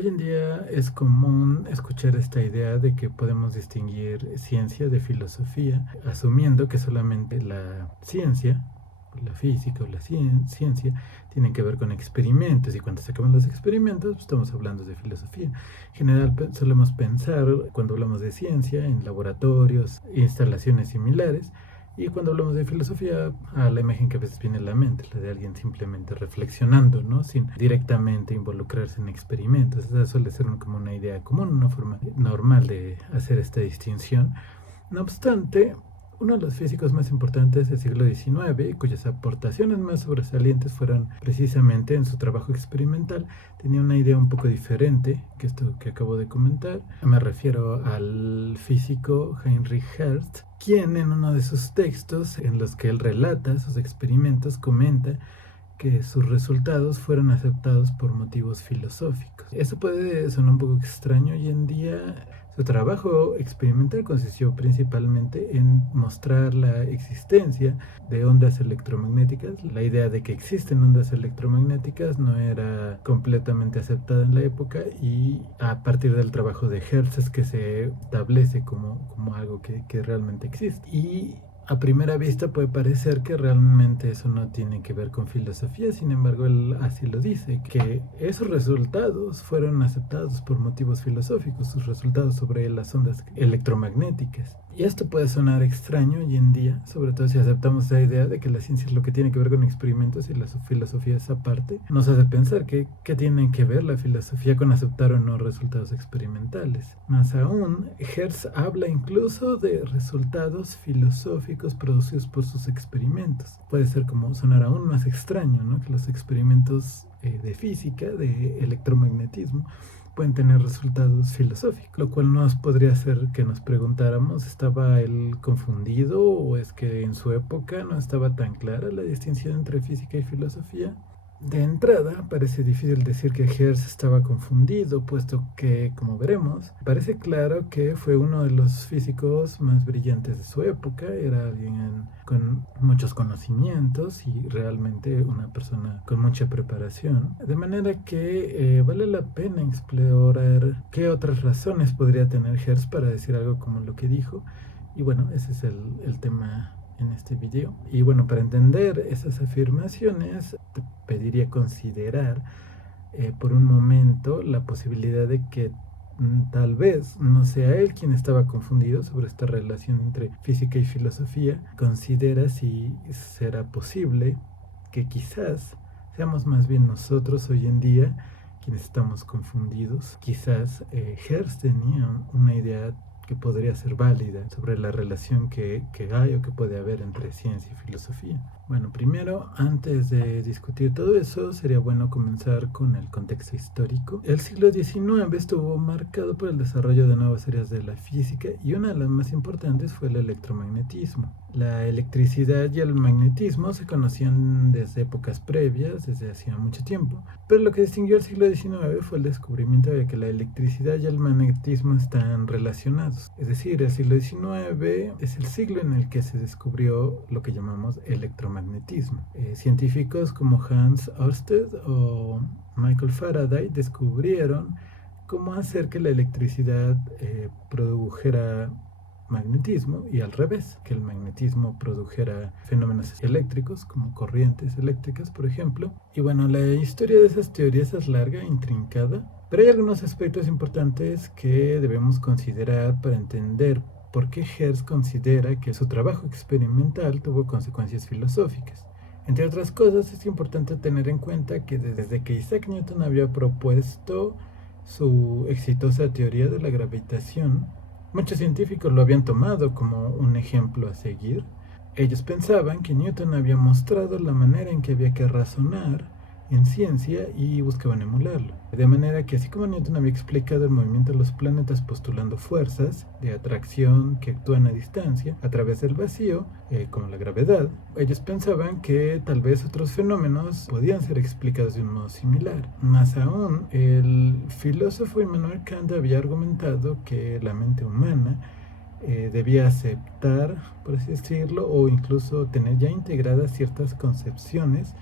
Hoy en día es común escuchar esta idea de que podemos distinguir ciencia de filosofía, asumiendo que solamente la ciencia, la física o la ciencia, tienen que ver con experimentos, y cuando se acaban los experimentos, pues estamos hablando de filosofía. En general solemos pensar, cuando hablamos de ciencia, en laboratorios, instalaciones similares, y cuando hablamos de filosofía, a la imagen que a veces viene a la mente, la de alguien simplemente reflexionando, ¿no? Sin directamente involucrarse en experimentos. Esa suele ser como una idea común, una forma normal de hacer esta distinción. No obstante, uno de los físicos más importantes del siglo XIX, cuyas aportaciones más sobresalientes fueron precisamente en su trabajo experimental, tenía una idea un poco diferente que esto que acabo de comentar. Me refiero al físico Heinrich Hertz, quien en uno de sus textos, en los que él relata sus experimentos, comenta que sus resultados fueron aceptados por motivos filosóficos. Eso puede sonar un poco extraño hoy en día. Su trabajo experimental consistió principalmente en mostrar la existencia de ondas electromagnéticas. La idea de que existen ondas electromagnéticas no era completamente aceptada en la época, y a partir del trabajo de Hertz es que se establece como algo que realmente existe. Y a primera vista puede parecer que realmente eso no tiene que ver con filosofía. Sin embargo, él así lo dice, que esos resultados fueron aceptados por motivos filosóficos, sus resultados sobre las ondas electromagnéticas. Y esto puede sonar extraño hoy en día, sobre todo si aceptamos la idea de que la ciencia es lo que tiene que ver con experimentos y la filosofía es aparte. Nos hace pensar que tiene que ver la filosofía con aceptar o no resultados experimentales. Más aún, Hertz habla incluso de resultados filosóficos producidos por sus experimentos. Puede ser como sonar aún más extraño, ¿no? Que los experimentos de física, de electromagnetismo, pueden tener resultados filosóficos, lo cual nos podría hacer que nos preguntáramos, ¿estaba él confundido o es que en su época no estaba tan clara la distinción entre física y filosofía? De entrada, parece difícil decir que Hertz estaba confundido, puesto que, como veremos, parece claro que fue uno de los físicos más brillantes de su época. Era alguien con muchos conocimientos y realmente una persona con mucha preparación. De manera que vale la pena explorar qué otras razones podría tener Hertz para decir algo como lo que dijo. Y bueno, ese es el tema en este video. Y bueno, para entender esas afirmaciones, te pediría considerar por un momento la posibilidad de que tal vez no sea él quien estaba confundido sobre esta relación entre física y filosofía. Considera si será posible que quizás seamos más bien nosotros hoy en día quienes estamos confundidos. Quizás Hertz tenía una idea que podría ser válida sobre la relación que hay o que puede haber entre ciencia y filosofía. Bueno, primero, antes de discutir todo eso, sería bueno comenzar con el contexto histórico. El siglo XIX estuvo marcado por el desarrollo de nuevas áreas de la física, y una de las más importantes fue el electromagnetismo. La electricidad y el magnetismo se conocían desde épocas previas, desde hacía mucho tiempo, pero lo que distinguió el siglo XIX fue el descubrimiento de que la electricidad y el magnetismo están relacionados. Es decir, el siglo XIX es el siglo en el que se descubrió lo que llamamos electromagnetismo. Científicos como Hans Ørsted o Michael Faraday descubrieron cómo hacer que la electricidad produjera magnetismo, y al revés, que el magnetismo produjera fenómenos eléctricos como corrientes eléctricas, por ejemplo. Y bueno, la historia de esas teorías es larga e intrincada, pero hay algunos aspectos importantes que debemos considerar para entender por qué Hertz considera que su trabajo experimental tuvo consecuencias filosóficas. Entre otras cosas, es importante tener en cuenta que desde que Isaac Newton había propuesto su exitosa teoría de la gravitación, muchos científicos lo habían tomado como un ejemplo a seguir. Ellos pensaban que Newton había mostrado la manera en que había que razonar en ciencia y buscaban emularlo. De manera que así como Newton había explicado el movimiento de los planetas postulando fuerzas de atracción que actúan a distancia a través del vacío, como la gravedad, ellos pensaban que tal vez otros fenómenos podían ser explicados de un modo similar. Más aún, el filósofo Immanuel Kant había argumentado que la mente humana debía aceptar, por así decirlo, o incluso tener ya integradas ciertas concepciones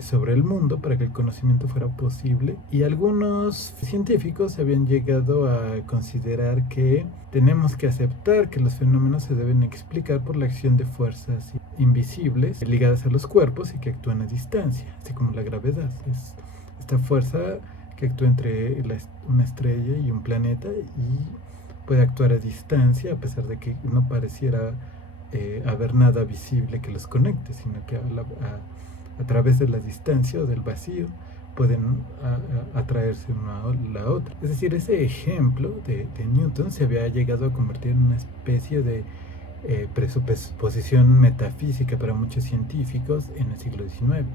sobre el mundo para que el conocimiento fuera posible, y algunos científicos habían llegado a considerar que tenemos que aceptar que los fenómenos se deben explicar por la acción de fuerzas invisibles ligadas a los cuerpos y que actúan a distancia, así como la gravedad. Es esta fuerza que actúa entre una estrella y un planeta y puede actuar a distancia a pesar de que no pareciera haber nada visible que los conecte, sino que a través de la distancia o del vacío pueden atraerse una a la otra. Es decir, ese ejemplo de Newton se había llegado a convertir en una especie de presuposición metafísica para muchos científicos en el siglo XIX.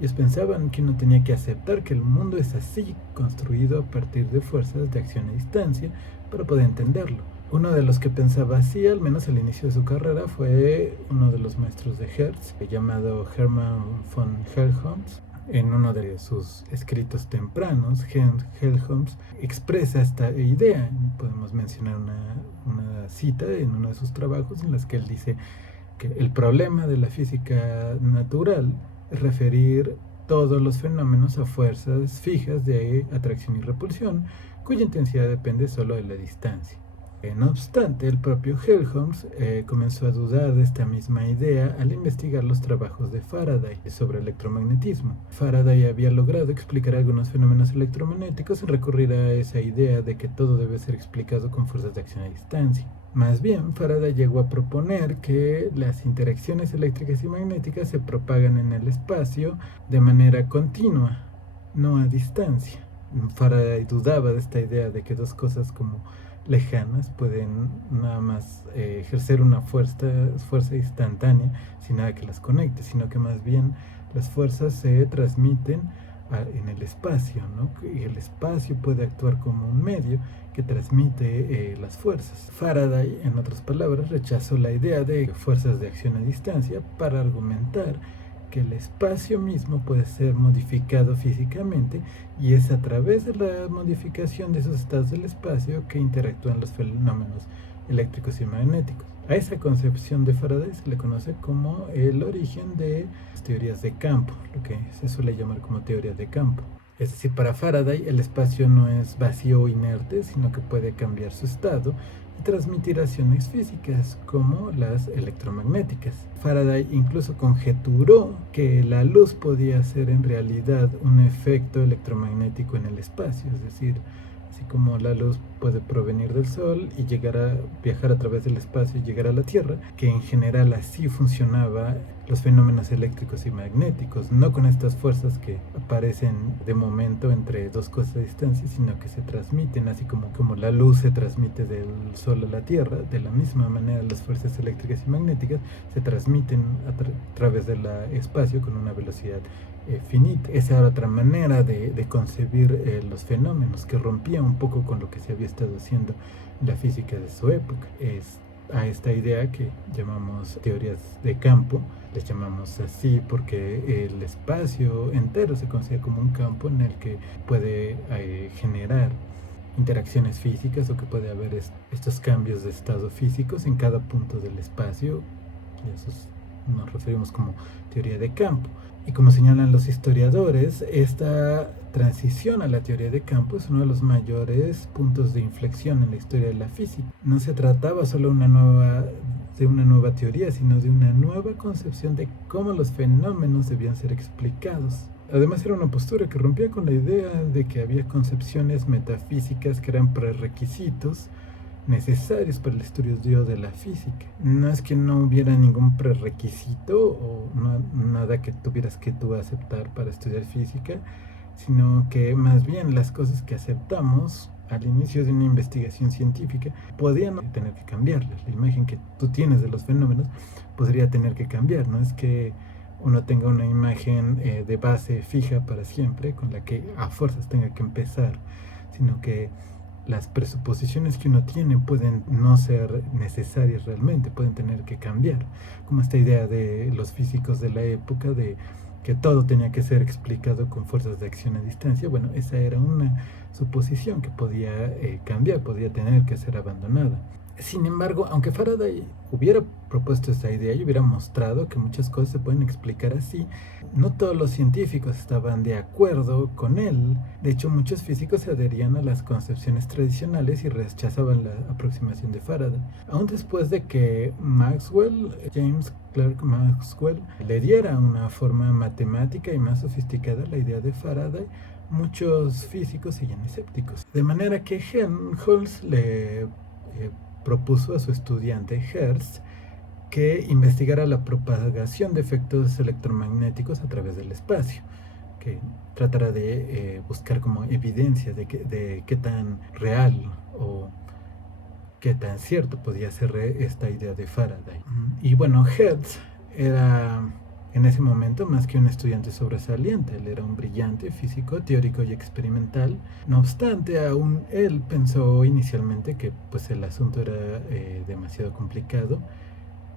Ellos pensaban que uno tenía que aceptar que el mundo es así, construido a partir de fuerzas de acción a distancia, para poder entenderlo. Uno de los que pensaba así, al menos al inicio de su carrera, fue uno de los maestros de Hertz, llamado Hermann von Helmholtz. En uno de sus escritos tempranos, Helmholtz expresa esta idea. Podemos mencionar una cita en uno de sus trabajos en las que él dice que el problema de la física natural es referir todos los fenómenos a fuerzas fijas de atracción y repulsión, cuya intensidad depende solo de la distancia. No obstante, el propio Helmholtz comenzó a dudar de esta misma idea al investigar los trabajos de Faraday sobre electromagnetismo. Faraday había logrado explicar algunos fenómenos electromagnéticos sin recurrir a esa idea de que todo debe ser explicado con fuerzas de acción a distancia. Más bien, Faraday llegó a proponer que las interacciones eléctricas y magnéticas se propagan en el espacio de manera continua, no a distancia. Faraday dudaba de esta idea de que dos cosas como lejanas pueden nada más ejercer una fuerza instantánea sin nada que las conecte, sino que más bien las fuerzas se transmiten en el espacio, ¿no? Y el espacio puede actuar como un medio que transmite las fuerzas. Faraday, en otras palabras, rechazó la idea de fuerzas de acción a distancia para argumentar que el espacio mismo puede ser modificado físicamente, y es a través de la modificación de esos estados del espacio que interactúan los fenómenos eléctricos y magnéticos. A esa concepción de Faraday se le conoce como el origen de las teorías de campo, lo que se suele llamar como teoría de campo. Es decir, para Faraday el espacio no es vacío o inerte, sino que puede cambiar su estado y transmitir acciones físicas como las electromagnéticas. Faraday incluso conjeturó que la luz podía ser en realidad un efecto electromagnético en el espacio, es decir, así como la luz puede provenir del Sol y viajar a través del espacio y llegar a la Tierra, que en general así funcionaba los fenómenos eléctricos y magnéticos, no con estas fuerzas que aparecen de momento entre dos cosas a distancia, sino que se transmiten, así como la luz se transmite del Sol a la Tierra. De la misma manera, las fuerzas eléctricas y magnéticas se transmiten a través del espacio con una velocidad finita. Esa era otra manera de concebir los fenómenos, que rompía un poco con lo que se había estado haciendo en la física de su época. Es a esta idea que llamamos teorías de campo, les llamamos así porque el espacio entero se considera como un campo en el que puede generar interacciones físicas, o que puede haber estos cambios de estado físicos en cada punto del espacio, y eso nos referimos como teoría de campo. Y como señalan los historiadores, esta transición a la teoría de campo es uno de los mayores puntos de inflexión en la historia de la física. No se trataba solo de una nueva teoría, sino de una nueva concepción de cómo los fenómenos debían ser explicados. Además, era una postura que rompía con la idea de que había concepciones metafísicas que eran prerequisitos necesarios para el estudio de la física. No es que no hubiera ningún prerequisito o nada que tuvieras que tú aceptar para estudiar física, sino que más bien las cosas que aceptamos al inicio de una investigación científica podrían tener que cambiarlas. La imagen que tú tienes de los fenómenos podría tener que cambiar. No es que uno tenga una imagen de base fija para siempre, con la que a fuerzas tenga que empezar, sino que las presuposiciones que uno tiene pueden no ser necesarias realmente, pueden tener que cambiar. Como esta idea de los físicos de la época de que todo tenía que ser explicado con fuerzas de acción a distancia. Bueno, esa era una suposición que podía cambiar, podía tener que ser abandonada. Sin embargo, aunque Faraday hubiera propuesto esta idea y hubiera mostrado que muchas cosas se pueden explicar así, no todos los científicos estaban de acuerdo con él. De hecho, muchos físicos se adherían a las concepciones tradicionales y rechazaban la aproximación de Faraday. Aún después de que James Clerk Maxwell, le diera una forma matemática y más sofisticada a la idea de Faraday, muchos físicos seguían escépticos. De manera que Helmholtz le propuso a su estudiante Hertz que investigara la propagación de efectos electromagnéticos a través del espacio, que tratara de buscar como evidencia de qué tan real o qué tan cierto podía ser esta idea de Faraday. Y bueno, Hertz era en ese momento más que un estudiante sobresaliente, él era un brillante físico, teórico y experimental. No obstante, aún él pensó inicialmente que pues el asunto era demasiado complicado,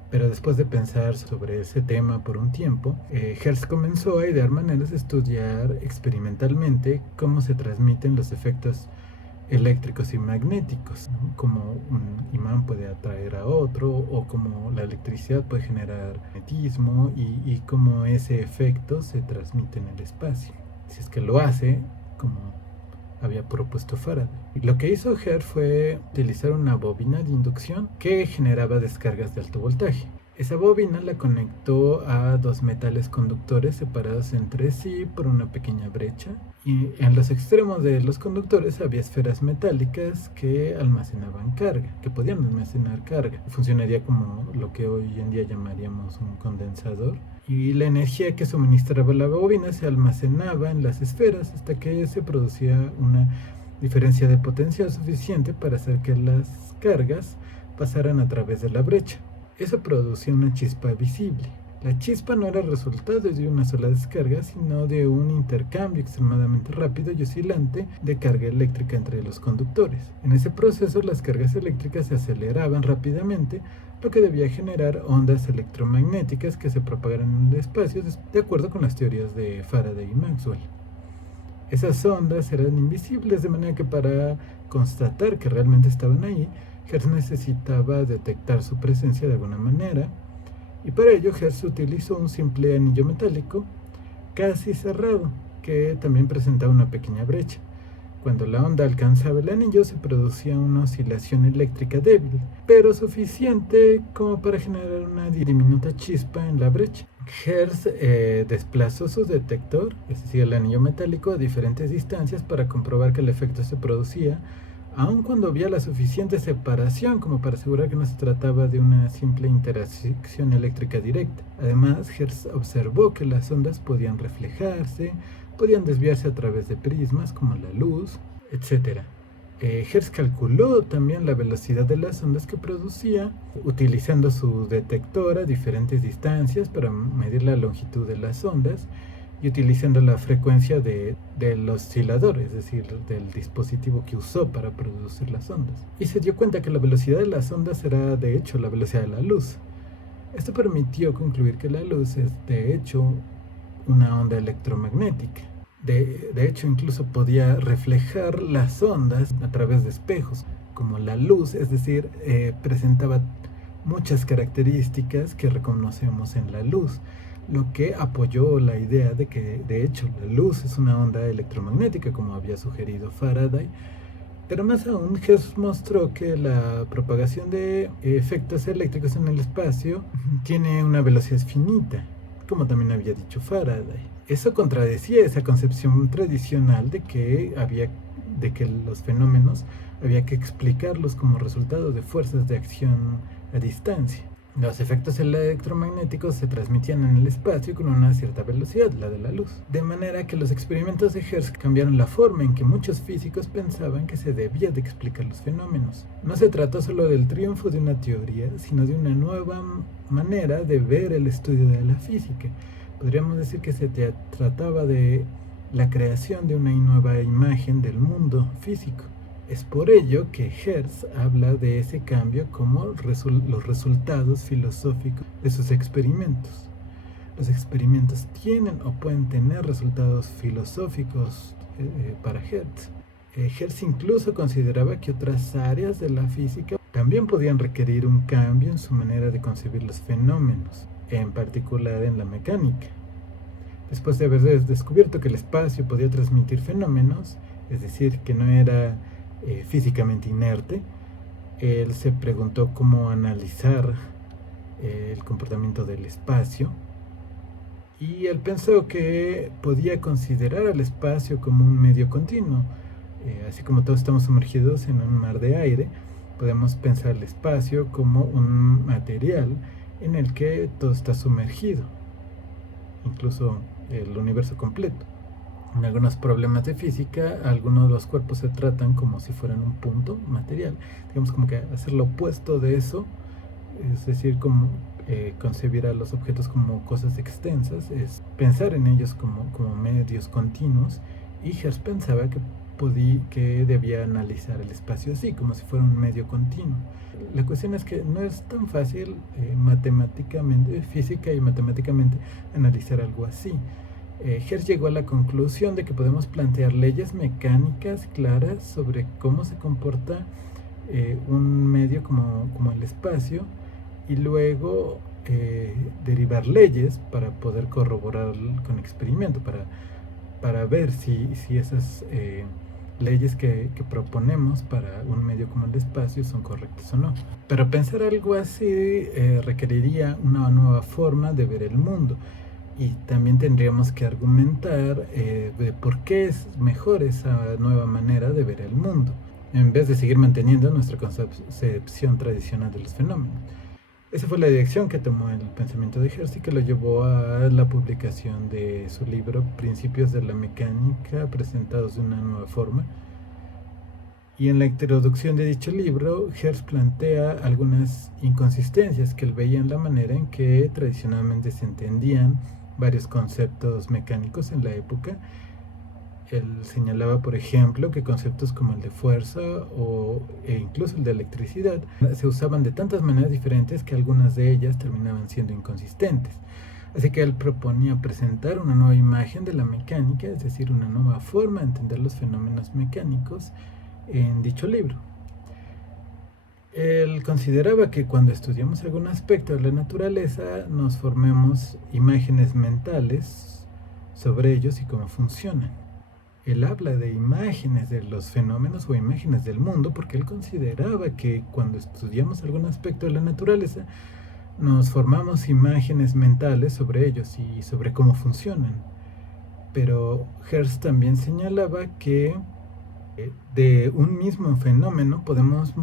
pero después de pensar sobre ese tema por un tiempo, Hertz comenzó a idear maneras de estudiar experimentalmente cómo se transmiten los efectos eléctricos y magnéticos, ¿no? Como un imán puede atraer a otro o como la electricidad puede generar magnetismo y cómo ese efecto se transmite en el espacio. Si es que lo hace, como había propuesto Faraday. Lo que hizo Hertz fue utilizar una bobina de inducción que generaba descargas de alto voltaje. Esa bobina la conectó a dos metales conductores separados entre sí por una pequeña brecha, y en los extremos de los conductores había esferas metálicas que almacenaban carga, que podían almacenar carga. Funcionaría como lo que hoy en día llamaríamos un condensador. Y la energía que suministraba la bobina se almacenaba en las esferas hasta que se producía una diferencia de potencial suficiente para hacer que las cargas pasaran a través de la brecha. Eso producía una chispa visible. La chispa no era resultado de una sola descarga, sino de un intercambio extremadamente rápido y oscilante de carga eléctrica entre los conductores. En ese proceso, las cargas eléctricas se aceleraban rápidamente, lo que debía generar ondas electromagnéticas que se propagaran en el espacio de acuerdo con las teorías de Faraday y Maxwell. Esas ondas eran invisibles, de manera que para constatar que realmente estaban ahí, Hertz necesitaba detectar su presencia de alguna manera, y para ello Hertz utilizó un simple anillo metálico casi cerrado, que también presentaba una pequeña brecha. Cuando la onda alcanzaba el anillo se producía una oscilación eléctrica débil, pero suficiente como para generar una diminuta chispa en la brecha. Hertz desplazó su detector, es decir, el anillo metálico, a diferentes distancias para comprobar que el efecto se producía, aun cuando había la suficiente separación como para asegurar que no se trataba de una simple interacción eléctrica directa. Además, Hertz observó que las ondas podían reflejarse, podían desviarse a través de prismas como la luz, etc. Hertz calculó también la velocidad de las ondas que producía, utilizando su detector a diferentes distancias para medir la longitud de las ondas y utilizando la frecuencia del oscilador, es decir, del dispositivo que usó para producir las ondas. Y se dio cuenta que la velocidad de las ondas era de hecho la velocidad de la luz. Esto permitió concluir que la luz es de hecho una onda electromagnética. De hecho, incluso podía reflejar las ondas a través de espejos, como la luz, es decir, presentaba muchas características que reconocemos en la luz, lo que apoyó la idea de que, de hecho, la luz es una onda electromagnética, como había sugerido Faraday. Pero más aún, Hertz mostró que la propagación de efectos eléctricos en el espacio tiene una velocidad finita, como también había dicho Faraday. Eso contradecía esa concepción tradicional de que los fenómenos había que explicarlos como resultado de fuerzas de acción a distancia. Los efectos electromagnéticos se transmitían en el espacio con una cierta velocidad, la de la luz. De manera que los experimentos de Hertz cambiaron la forma en que muchos físicos pensaban que se debía de explicar los fenómenos. No se trató solo del triunfo de una teoría, sino de una nueva manera de ver el estudio de la física. Podríamos decir que se trataba de la creación de una nueva imagen del mundo físico. Es por ello que Hertz habla de ese cambio como los resultados filosóficos de sus experimentos. Los experimentos tienen o pueden tener resultados filosóficos para Hertz. Hertz incluso consideraba que otras áreas de la física también podían requerir un cambio en su manera de concebir los fenómenos, en particular en la mecánica. Después de haber descubierto que el espacio podía transmitir fenómenos, es decir, que no era físicamente inerte, él se preguntó cómo analizar el comportamiento del espacio, y él pensó que podía considerar al espacio como un medio continuo. Así como todos estamos sumergidos en un mar de aire, podemos pensar el espacio como un material en el que todo está sumergido, incluso el universo completo. En algunos problemas de física, algunos de los cuerpos se tratan como si fueran un punto material. Digamos como que hacer lo opuesto de eso, es decir, como concebir a los objetos como cosas extensas, es pensar en ellos como medios continuos, y Hertz pensaba que debía analizar el espacio así, como si fuera un medio continuo. La cuestión es que no es tan fácil matemáticamente, física y matemáticamente, analizar algo así. Hertz llegó a la conclusión de que podemos plantear leyes mecánicas claras sobre cómo se comporta un medio como el espacio, y luego derivar leyes para poder corroborar con experimento, para ver si esas leyes que proponemos para un medio como el espacio son correctas o no. Pero pensar algo así requeriría una nueva forma de ver el mundo, y también tendríamos que argumentar de por qué es mejor esa nueva manera de ver el mundo, en vez de seguir manteniendo nuestra concepción tradicional de los fenómenos. Esa fue la dirección que tomó el pensamiento de Hertz, y que lo llevó a la publicación de su libro Principios de la Mecánica presentados de una nueva forma. Y en la introducción de dicho libro, Hertz plantea algunas inconsistencias que él veía en la manera en que tradicionalmente se entendían varios conceptos mecánicos en la época. Él señalaba, por ejemplo, que conceptos como el de fuerza e incluso el de electricidad se usaban de tantas maneras diferentes que algunas de ellas terminaban siendo inconsistentes. Así que él proponía presentar una nueva imagen de la mecánica, es decir, una nueva forma de entender los fenómenos mecánicos en dicho libro. Él consideraba que cuando estudiamos algún aspecto de la naturaleza nos formemos imágenes mentales sobre ellos y cómo funcionan. Él habla de imágenes de los fenómenos o imágenes del mundo porque él consideraba que cuando estudiamos algún aspecto de la naturaleza nos formamos imágenes mentales sobre ellos y sobre cómo funcionan. Pero Hertz también señalaba que de un mismo fenómeno podemos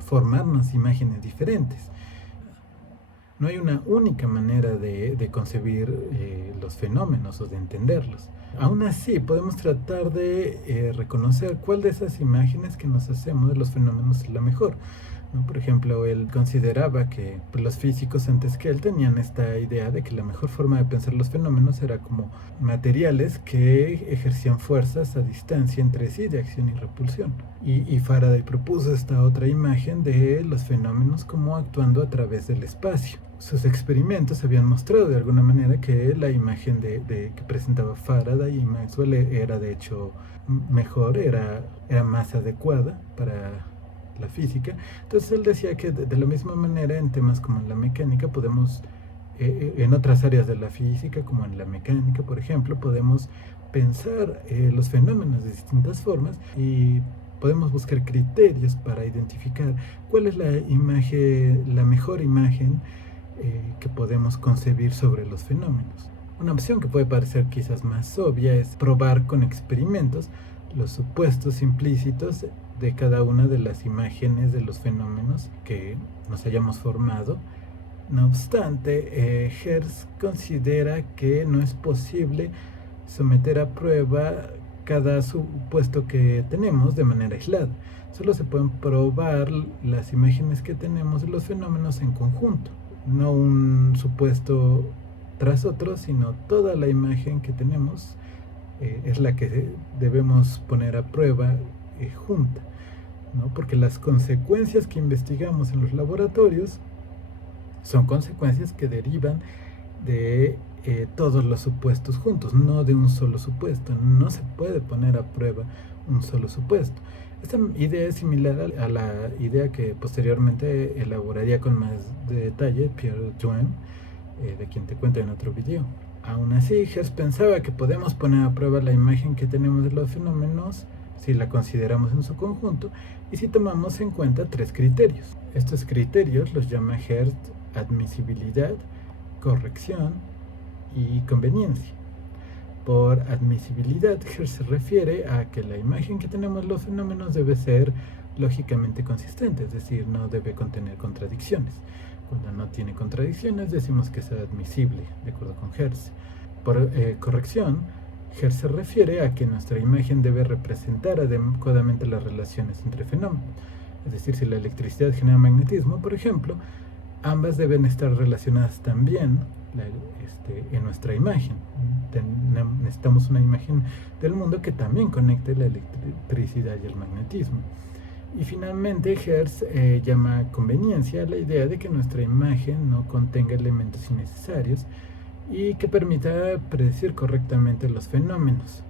formarnos imágenes diferentes. No hay una única manera de concebir los fenómenos o de entenderlos. Aún así, podemos tratar de reconocer cuál de esas imágenes que nos hacemos de los fenómenos es la mejor, ¿no? Por ejemplo, él consideraba que los físicos antes que él tenían esta idea de que la mejor forma de pensar los fenómenos era como materiales que ejercían fuerzas a distancia entre sí de acción y repulsión. Y Faraday propuso esta otra imagen de los fenómenos como actuando a través del espacio. Sus experimentos habían mostrado de alguna manera que la imagen que presentaba Faraday y Maxwell era de hecho mejor, era más adecuada para la física. Entonces él decía que de la misma manera en temas como en la mecánica podemos, en otras áreas de la física como en la mecánica por ejemplo, podemos pensar los fenómenos de distintas formas y podemos buscar criterios para identificar cuál es la mejor imagen que podemos concebir sobre los fenómenos. Una opción que puede parecer quizás más obvia es probar con experimentos los supuestos implícitos de cada una de las imágenes de los fenómenos que nos hayamos formado. No obstante, Hertz considera que no es posible someter a prueba cada supuesto que tenemos de manera aislada. Solo se pueden probar las imágenes que tenemos de los fenómenos en conjunto, no un supuesto tras otro, sino toda la imagen que tenemos es la que debemos poner a prueba junta, ¿no? Porque las consecuencias que investigamos en los laboratorios son consecuencias que derivan de todos los supuestos juntos, no de un solo supuesto. No se puede poner a prueba un solo supuesto. Esta idea es similar a la idea que posteriormente elaboraría con más detalle Pierre Duhem, de quien te cuento en otro video. Aún así, Hertz pensaba que podemos poner a prueba la imagen que tenemos de los fenómenos si la consideramos en su conjunto y si tomamos en cuenta 3 criterios. Estos criterios los llama Hertz admisibilidad, corrección y conveniencia. Por admisibilidad, Hertz se refiere a que la imagen que tenemos de los fenómenos debe ser lógicamente consistente, es decir, no debe contener contradicciones. Cuando no tiene contradicciones, decimos que es admisible, de acuerdo con Hertz. Por corrección, Hertz se refiere a que nuestra imagen debe representar adecuadamente las relaciones entre fenómenos. Es decir, si la electricidad genera magnetismo, por ejemplo, ambas deben estar relacionadas también en nuestra imagen. Necesitamos una imagen del mundo que también conecte la electricidad y el magnetismo. Y finalmente Hertz llama conveniencia la idea de que nuestra imagen no contenga elementos innecesarios y que permita predecir correctamente los fenómenos.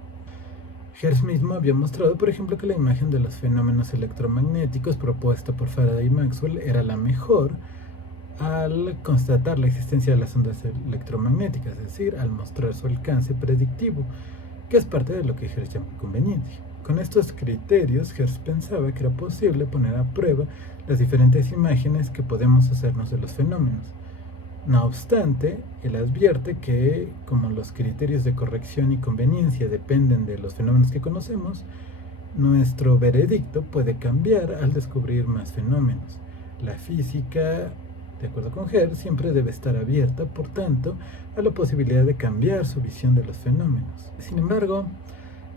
Hertz mismo había mostrado, por ejemplo, que la imagen de los fenómenos electromagnéticos propuesta por Faraday y Maxwell era la mejor al constatar la existencia de las ondas electromagnéticas, es decir, al mostrar su alcance predictivo, que es parte de lo que Hertz llama conveniencia. Con estos criterios, Hertz pensaba que era posible poner a prueba las diferentes imágenes que podemos hacernos de los fenómenos. No obstante, él advierte que, como los criterios de corrección y conveniencia dependen de los fenómenos que conocemos, nuestro veredicto puede cambiar al descubrir más fenómenos. La física, de acuerdo con Hertz, siempre debe estar abierta, por tanto, a la posibilidad de cambiar su visión de los fenómenos. Sin embargo,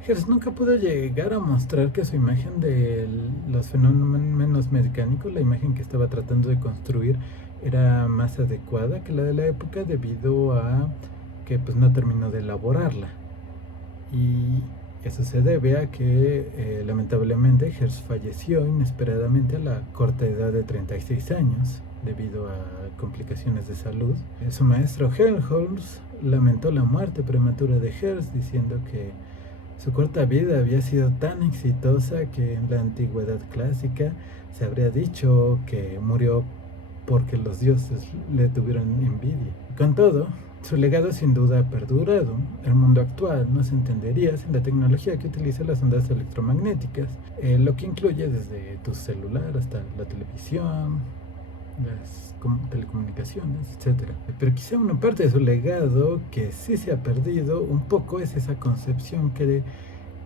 Hertz nunca pudo llegar a mostrar que su imagen de los fenómenos mecánicos, la imagen que estaba tratando de construir, era más adecuada que la de la época debido a que no terminó de elaborarla. Y eso se debe a que lamentablemente Hertz falleció inesperadamente a la corta edad de 36 años debido a complicaciones de salud. Su maestro Helmholtz lamentó la muerte prematura de Hertz diciendo que su corta vida había sido tan exitosa que en la antigüedad clásica se habría dicho que murió porque los dioses le tuvieron envidia. Con todo, su legado sin duda ha perdurado. El mundo actual no se entendería sin la tecnología que utiliza las ondas electromagnéticas, lo que incluye desde tu celular hasta la televisión, las telecomunicaciones, etc. Pero quizá una parte de su legado que sí se ha perdido un poco es esa concepción que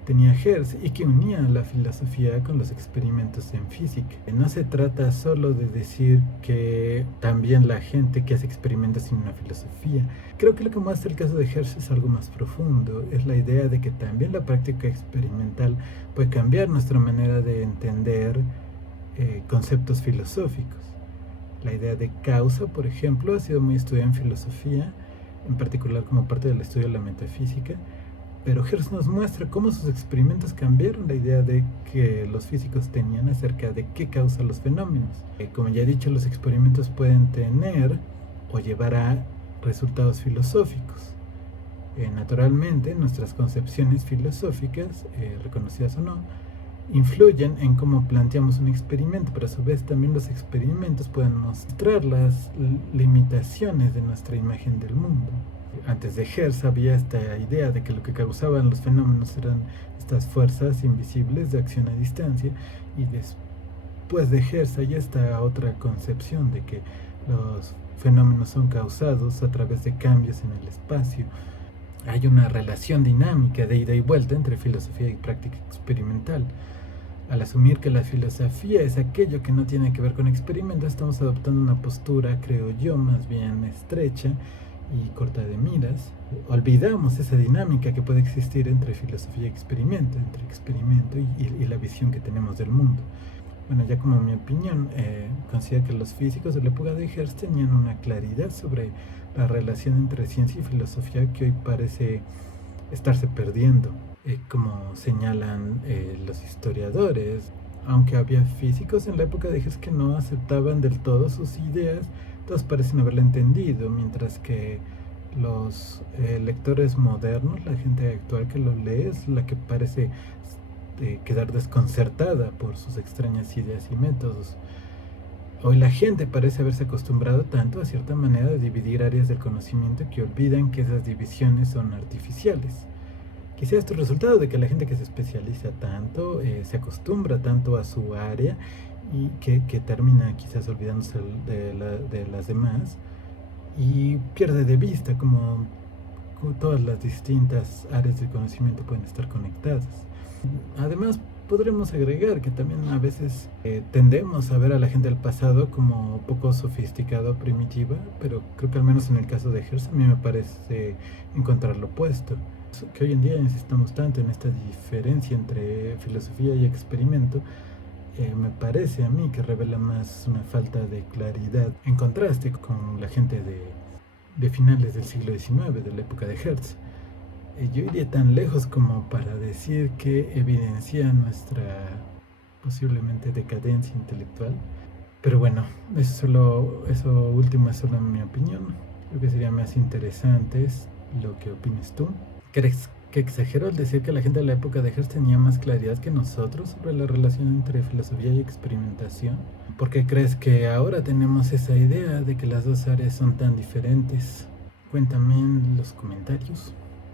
tenía Hertz y que unía la filosofía con los experimentos en física. No se trata solo de decir que también la gente que hace experimentos tiene una filosofía. Creo que lo que muestra el caso de Hertz es algo más profundo, es la idea de que también la práctica experimental puede cambiar nuestra manera de entender conceptos filosóficos. La idea de causa, por ejemplo, ha sido muy estudiada en filosofía, en particular como parte del estudio de la metafísica, pero Hertz nos muestra cómo sus experimentos cambiaron la idea de que los físicos tenían acerca de qué causa los fenómenos. Como ya he dicho, los experimentos pueden tener o llevar a resultados filosóficos. Naturalmente, nuestras concepciones filosóficas, reconocidas o no, influyen en cómo planteamos un experimento, pero a su vez también los experimentos pueden mostrar las limitaciones de nuestra imagen del mundo. Antes de Hertz había esta idea de que lo que causaban los fenómenos eran estas fuerzas invisibles de acción a distancia, y después de Hertz hay esta otra concepción de que los fenómenos son causados a través de cambios en el espacio. Hay una relación dinámica de ida y vuelta entre filosofía y práctica experimental. Al asumir que la filosofía es aquello que no tiene que ver con experimentos, estamos adoptando una postura, creo yo, más bien estrecha y corta de miras. Olvidamos esa dinámica que puede existir entre filosofía y experimento, entre experimento y la visión que tenemos del mundo. Bueno, ya como mi opinión, considero que los físicos de la época de Hertz tenían una claridad sobre la relación entre ciencia y filosofía que hoy parece estarse perdiendo. Como señalan los historiadores, aunque había físicos en la época de Hertz que no aceptaban del todo sus ideas, todos parecen haberla entendido, mientras que los lectores modernos, la gente actual que lo lee, es la que parece quedar desconcertada por sus extrañas ideas y métodos. Hoy la gente parece haberse acostumbrado tanto a cierta manera de dividir áreas del conocimiento que olvidan que esas divisiones son artificiales. Quizá esto es resultado de que la gente que se especializa tanto, se acostumbra tanto a su área y que termina quizás olvidándose de las demás y pierde de vista como todas las distintas áreas del conocimiento pueden estar conectadas. Además, podremos agregar que también a veces tendemos a ver a la gente del pasado como poco sofisticada o primitiva, pero creo que al menos en el caso de Hertz a mí me parece encontrar lo opuesto. Que hoy en día insistamos tanto en esta diferencia entre filosofía y experimento, me parece a mí que revela más una falta de claridad en contraste con la gente de finales del siglo XIX, de la época de Hertz. Yo iría tan lejos como para decir que evidencia nuestra posiblemente decadencia intelectual. Pero bueno, eso último es solo mi opinión. Creo que sería más interesante lo que opines tú. ¿Crees que exagero al decir que la gente de la época de Hertz tenía más claridad que nosotros sobre la relación entre filosofía y experimentación? ¿Por qué crees que ahora tenemos esa idea de que las dos áreas son tan diferentes? Cuéntame en los comentarios.